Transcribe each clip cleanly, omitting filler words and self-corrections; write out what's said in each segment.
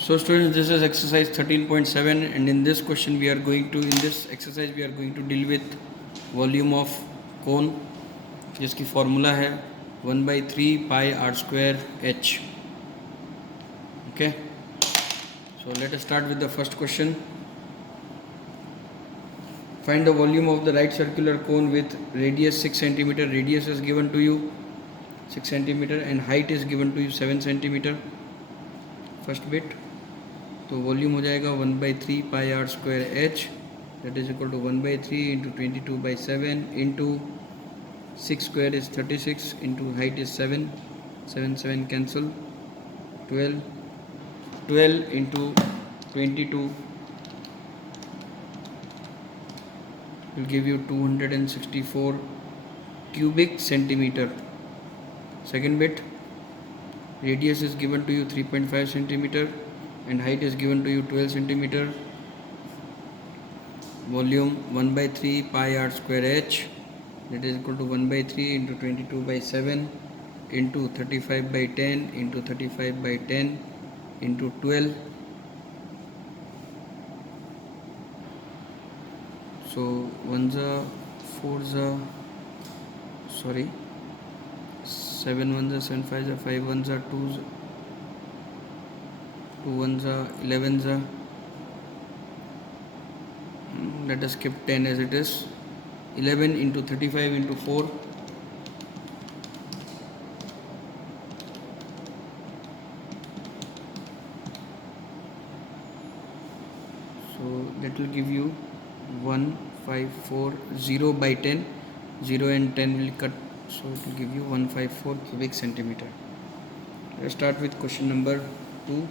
So students, this is exercise 13.7, and in this exercise we are going to deal with volume of cone, जिसकी formula है 1/3 pi r square h. Okay, so let us start with the first question. Find the volume of the right circular cone with radius 6 cm. Radius is given to you 6 cm and height is given to you 7 cm. First bit, तो volume हो जाएगा 1/3 pi are square H, that is equal to 1/3 into 22/7 into 6 square is 36 into height is 7, 7 cancel, 12 into 22 will give you 264 cubic centimeter. Second bit, radius is given to you 3.5 centimeter and height is given to you 12 centimeter. Volume 1/3 pi r square h, that is equal to 1/3 into 22/7 into 35/10 into 35/10 into 12. So 1s are 4s are 7 1s are 7 5s are 5 1s are 2s, 2 1s are 11s are, let us keep 10 as it is. 11 into 35 into 4, so that will give you 1540 by 10, 0 and 10 will cut, so it will give you 154 cubic centimeter. Let's start with question number 2.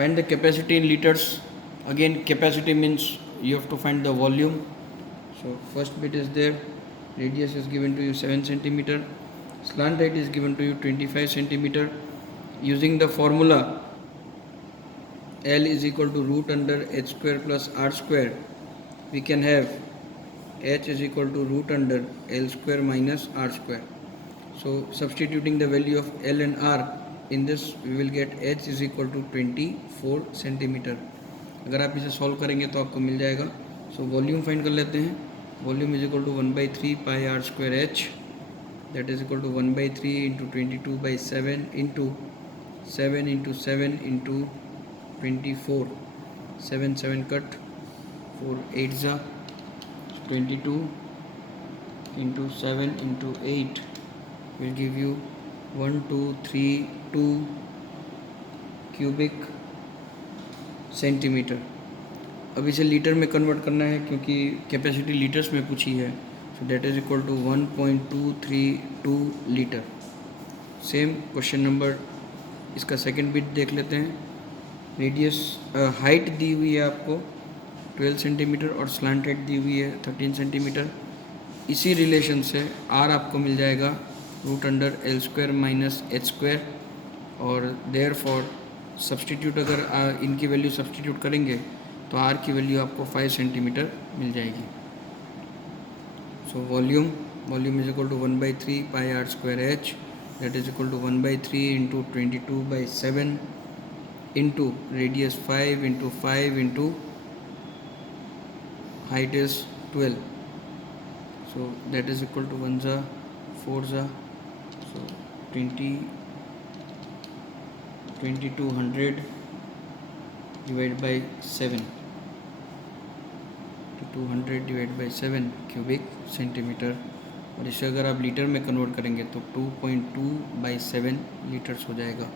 Find the capacity in liters. Again, capacity means you have to find the volume. So first bit is there, radius is given to you 7 centimeter, slant height is given to you 25 centimeter. Using the formula L is equal to root under h square plus r square, we can have h is equal to root under L square minus r square. So substituting the value of L and r in this, we will get h is equal to 24 centimeter. अगर आप इसे solve करेंगे तो आपको मिल जाएगा. So volume find कर लेते हैं. Volume is equal to 1/3 pi are square H, that is equal to 1/3 into 22/7 into 7 into 7 into 24, 7 cut, 4 8 जा 22 into 7 into 8 will give you 1232 cubic centimetre. अब इसे लीटर में कन्वर्ट करना है क्योंकि कैपेसिटी लीटर्स में पूछी है. So that is equal to 1.232 litre. Same question number, इसका सेकंड बिट देख लेते हैं. रेडियस हाइट दी हुई है आपको 12 सेंटीमीटर और स्लांट हाइट दी हुई है 13 सेंटीमीटर. इसी रिलेशन से आर आपको मिल जाएगा root under l square minus h square, और देयर फॉर सब्सटीट्यूट अगर इनकी वैल्यू सब्सटीट्यूट करेंगे तो आर की वैल्यू आपको 5 सेंटीमीटर मिल जाएगी. So volume is equal to 1/3 pi are square H, that is equal to 1/3 into 22/7 into radius 5 into 5 into height is 12. So that is equal to 1s are 4s are, so 2200 divided by 7, 200 divided by 7 cubic centimeter. और इसे अगर आप litre में convert करेंगे तो 2.2/7 litres हो जाएगा.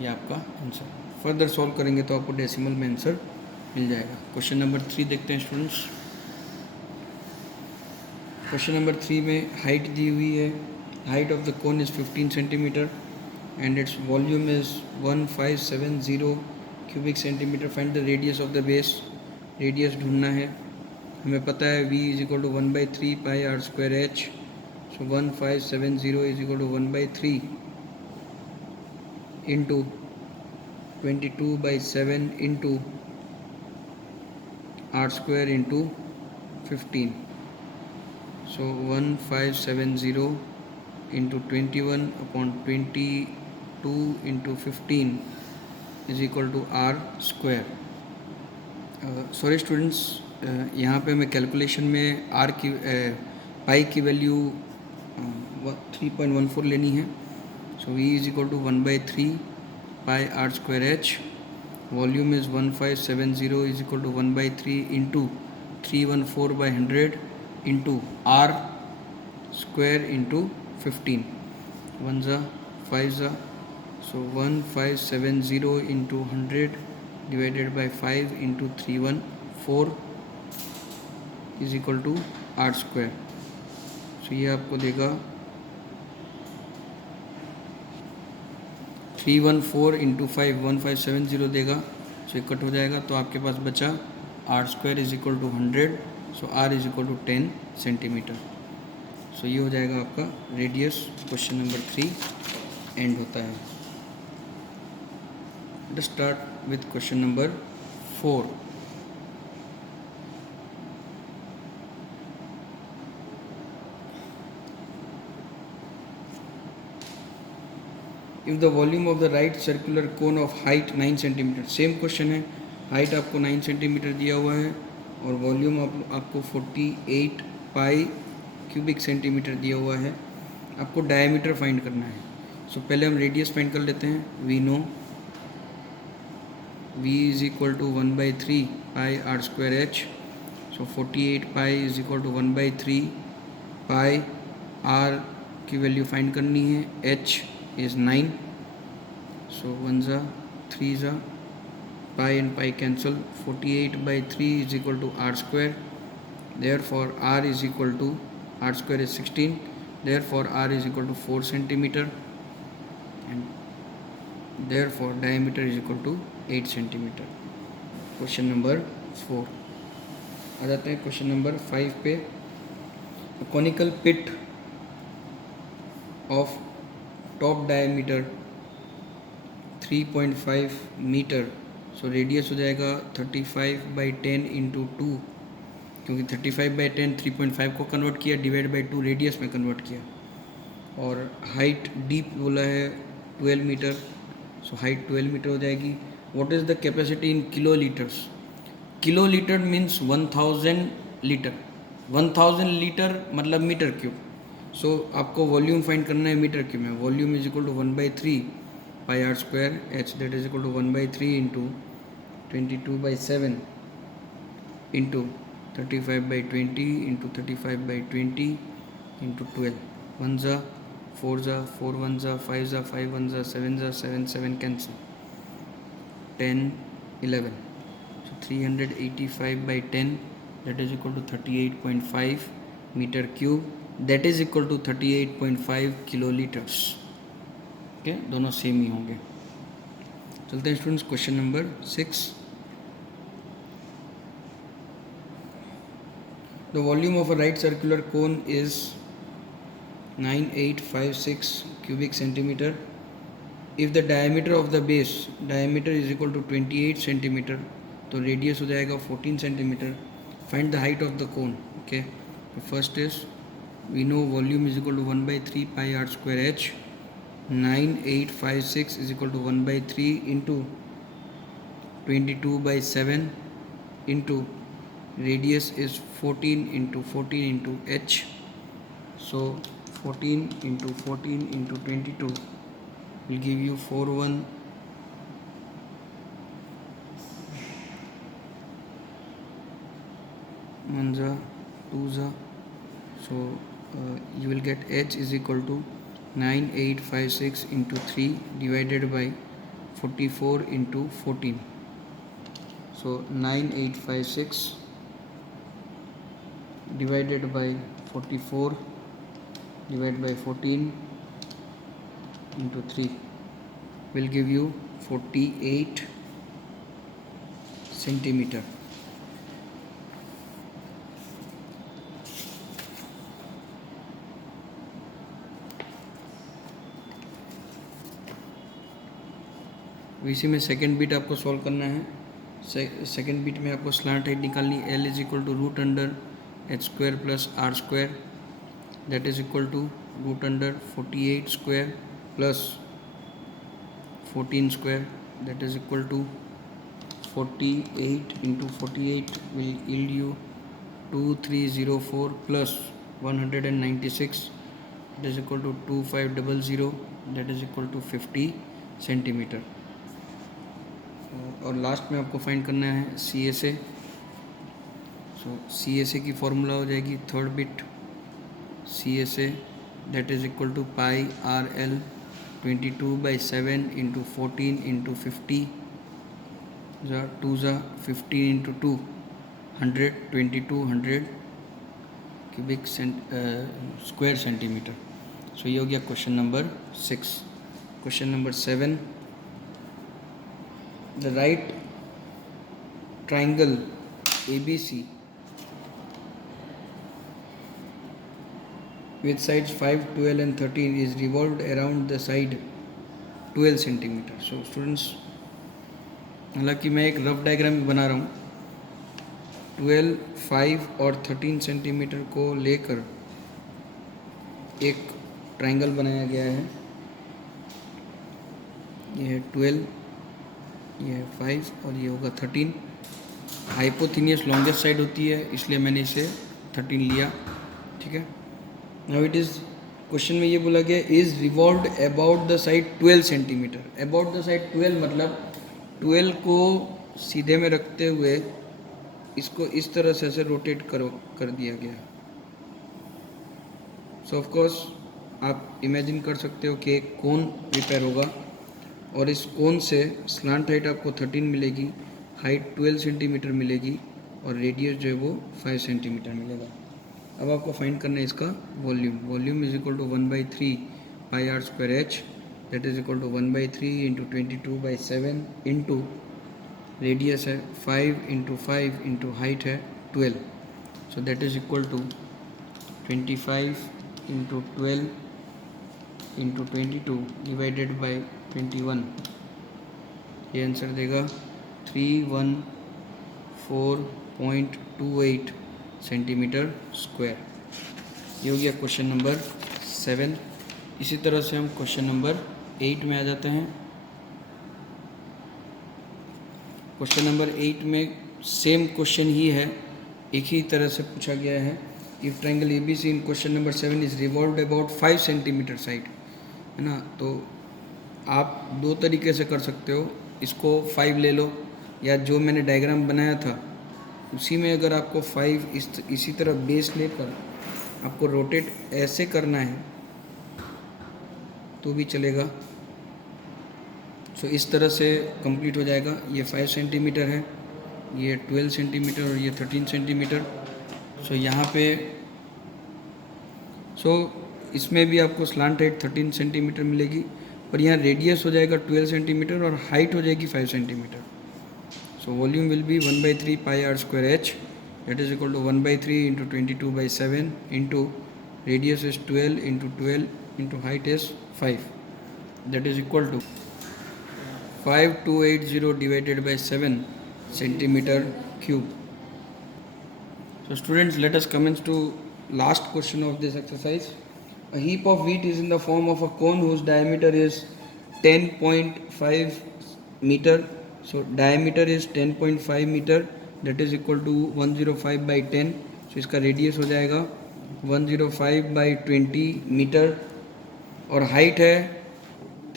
ये आपका आंसर. फर्दर सॉल्व करेंगे तो आपको डेसिमल में आंसर मिल जाएगा. क्वेश्चन नंबर 3 देखते हैं स्टूडेंट्स. क्वेश्चन नंबर 3 में हाइट दी हुई है. Height of the cone is 15 centimetre and it's volume is 1570 cubic centimetre. Find the radius of the base. Radius ढूंढना है. हमें पता है v is equal to 1/3 pi are square h. So 1570 is equal to 1/3 into 22/7 into r square into 15. So 1570 into 21 upon 22 into 15 is equal to r square. Sorry students, यहाँ पे मैं calculation में are की पाई की वैल्यू 3.14 लेनी है। So v is equal to 1/3 pi are square h. Volume is 1570 is equal to 1/3 into 314/100 into r square into 15, 1 ज़ा 5 ज़ा, so 1570 into 100 divided by 5 into 314 is equal to r square। so ये आपको देगा 314 into 5 1570 देगा। सो ये cut हो जाएगा, तो आपके पास बचा R square is equal to 100। So R is equal to 10 centimetre. So ये हो जाएगा आपका रेडियस। क्वेश्चन नंबर 3 एंड होता है। Let's start with question number 4. If the volume of the right circular cone of height 9 cm, same question है। Height आपको 9 centimetre दिया हुआ है और वॉल्यूम आपको 48 पाई क्यूबिक सेंटीमीटर दिया हुआ है। आपको डायमीटर फाइंड करना है। सो पहले हम रेडियस फाइंड कर लेते हैं। We know v is equal to 1/3 pi r square h। so 48 pi is equal to 1/3 pi r की वैल्यू फाइंड करनी है। h is 9, so 1 ज़ा 3 ज़ा, pi and pi cancel, 48/3 is equal to r square, therefore r is equal to r square is 16, therefore r is equal to 4 centimeter and therefore diameter is equal to 8 centimetre. Question number 4 आ जाते हैं question number 5 पे। Conical pit of top diameter 3.5 metre. So radius हो जाएगा 35/10 into 2, क्योंकि 35/10 3.5 को convert किया, divide by 2 radius में कन्वर्ट किया। और हाइट डीप बोला है 12 मीटर। सो हाइट 12 मीटर हो जाएगी। What is the capacity in kiloliters? Kiloliter means 1000 litre. 1000 litre मतलब मीटर क्यूब। सो आपको वॉल्यूम फाइंड करना है मीटर क्यूब में। Volume is equal to 1/3 pi are square H, that is equal to 1/3 into 22/7 into 35/20 into 35/20 into 12, 1 ज़ा 4 ज़ा 4 1 ज़ा 5 ज़ा 5 1 ज़ा 7 ज़ा 7 7 cancel, 10 11, so 385/10 that is equal to 38.5 meter cube, that is equal to 38.5 kiloliters। Okay, दोनों same ही होंगे। चलते हैं students question number 6। The volume of a right circular cone is 9856 cubic centimeter। If the diameter of the base, diameter is equal to 28 centimetre, तो radius हो जाएगा 14 centimetre. Find the height of the cone. Okay, first is we know volume is equal to 1/3 pi are square h. 9856 is equal to 1/3 into 22/7 into radius is 14 into 14 into H. So 14 into 14 into 22 will give you 41 1 ज़ा 2 ज़ा। so you will get h is equal to 9856 into 3 divided by 44 into 14। so 9856 divided by 44 divided by 14 into 3 will give you 48 centimeter। इसी में second beat आपको solve करना है। Second beat में आपको slant height निकालनी है। L is equal to root under h square plus r square, that is equal to root under 48 square plus 14 square that is equal to 48 into 48 will yield you 2304 plus 196, that is equal to 2500, that is equal to 50 centimetre. और last में आपको find करना है सी S ए। सो सी S ए की formula हो जाएगी third bit C S A, that is equal to pi r l 22/7 into 14 into 50 ज़ा 2 ज़ा 15 into 2 100 2200 cubic square centimetre. So ये हो गया question number 6। Question number 7, the right triangle ABC with sides 5, 12 and 13 is revolved around the side 12 centimetre. So students, हालांकि मैं एक rough diagram भी बना रहा हूँ, 12, 5 और 13 सेंटीमीटर को लेकर एक ट्रायंगल बनाया गया है। ये है 12, ये है 5 और ये होगा 13। हाइपोथेनियस लॉन्गेस्ट साइड होती है, इसलिए मैंने इसे 13 लिया। ठीक है, नाउ इट इज़ क्वेश्चन में ये बोला गया is revolved about the side 12 centimetre. About the side 12 मतलब 12 को सीधे में रखते हुए इसको इस तरह से ऐसे रोटेट कर दिया गया। सो ऑफ कोर्स आप इमेजिन कर सकते हो कि एक कोन रिपेयर होगा और इस कोन से स्लांट हाइट आपको 13 मिलेगी, हाइट 12 सेंटीमीटर मिलेगी और रेडियस जो है वो 5 सेंटीमीटर मिलेगा। अब आपको फाइंड करना है इसका volume. Volume is equal to 1/3 pi are square H, that is equal to 1/3 into 22/7 into radius है 5 इंटू 5 इंटू हाइट है 12। So that is equal to 25 into 12 into 22 divided by 21। ये आंसर देगा 314.28 सेंटीमीटर स्क्वायर। ये हो गया question number 7। इसी तरह से हम क्वेश्चन नंबर 8 में आ जाते हैं। क्वेश्चन नंबर 8 में सेम क्वेश्चन ही है, एक ही तरह से पूछा गया है। If triangle ABC in question number 7 is revolved about 5 centimetre side, है ना। तो आप दो तरीके से कर सकते हो, इसको 5 ले लो या जो मैंने डायग्राम बनाया था उसी में अगर आपको 5 इसी तरह बेस लेकर आपको रोटेट ऐसे करना है तो भी चलेगा। सो इस तरह से कंप्लीट हो जाएगा। ये 5 सेंटीमीटर है, ये 12 सेंटीमीटर और ये 13 सेंटीमीटर। सो यहाँ पे इसमें भी आपको स्लांट हाइट 13 सेंटीमीटर मिलेगी, पर यहाँ रेडियस हो जाएगा 12 सेंटीमीटर और हाइट हो जाएगी 5 centimetre. So volume will be 1/3 pi are square H, that is equal to 1/3 into 22/7 into radius is 12 into 12 into height is 5, that is equal to 5280 divided by 7 centimetre cube. So students, let us commence to last question of this exercise. A heap of wheat is in the form of a cone whose diameter is 10.5 meter. So diameter is 10.5 meter, that is equal to 105/10. So इसका radius हो जाएगा 105/20 metre और height है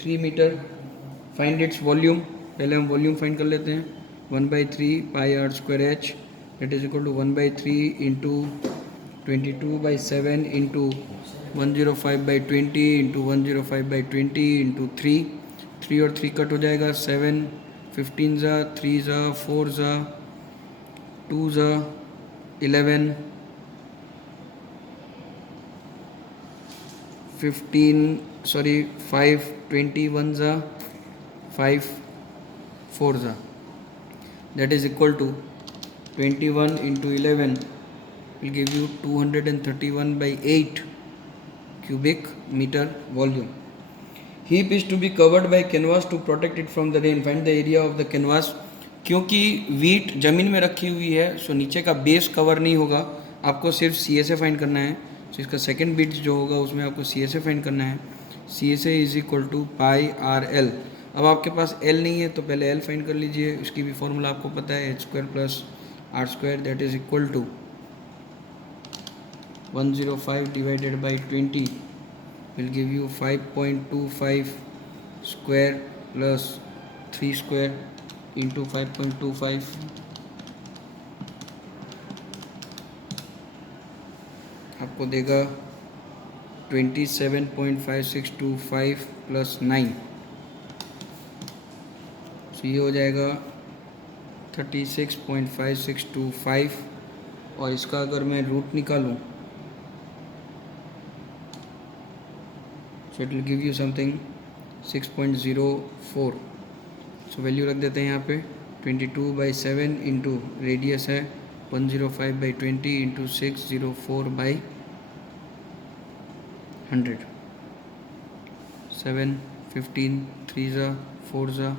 3 metre. Find its volume. पहले हम volume find कर लेते हैं। 1/3 pi are square H, that is equal to 1/3 into 22/7 into 105/20 into 105/20 into 3 और 3 कट हो जाएगा 7, 15 ज़ा 3 ज़ा 4 ज़ा 2 ज़ा 11, 5 21 ज़ा 5 4 ज़ा, that is equal to 21 into 11 will give you 231/8 cubic meter volume. Heap is to be covered by canvas to protect it from the rain. Find the area of the canvas. क्योंकि wheat ज़मीन में रखी हुई है, सो नीचे का base cover नहीं होगा, आपको सिर्फ CSA फाइंड करना है। सो इसका सेकेंड बिट जो होगा उसमें आपको CSA फाइंड करना है। CSA is equal to pi r l. अब आपके पास एल नहीं है तो पहले एल फाइंड कर लीजिए, उसकी भी फॉर्मूला आपको पता है, h square plus r square that is equal to 105 divided by 20 will give you 5.25 square plus 3 square into 5.25 आपको देगा 27.5625 प्लस 9, तो ये हो जाएगा 36.5625, और इसका अगर मैं रूट निकालूँ so it will give you something 6.04, so value रख देते हैं यहाँ पे 22/7 इंटू रेडियस है 105/20 इंटू 604/100, 7 15 3 ज़ा 4 ज़ा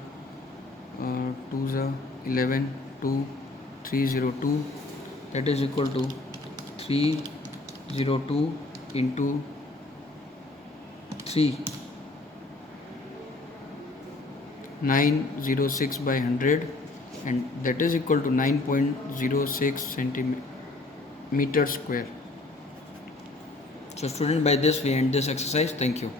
2 ज़ा 11 2 302 that is equal to 302 into 3 906/100 and that is equal to 9.06 centimeter square. So student, by this we end this exercise. Thank you.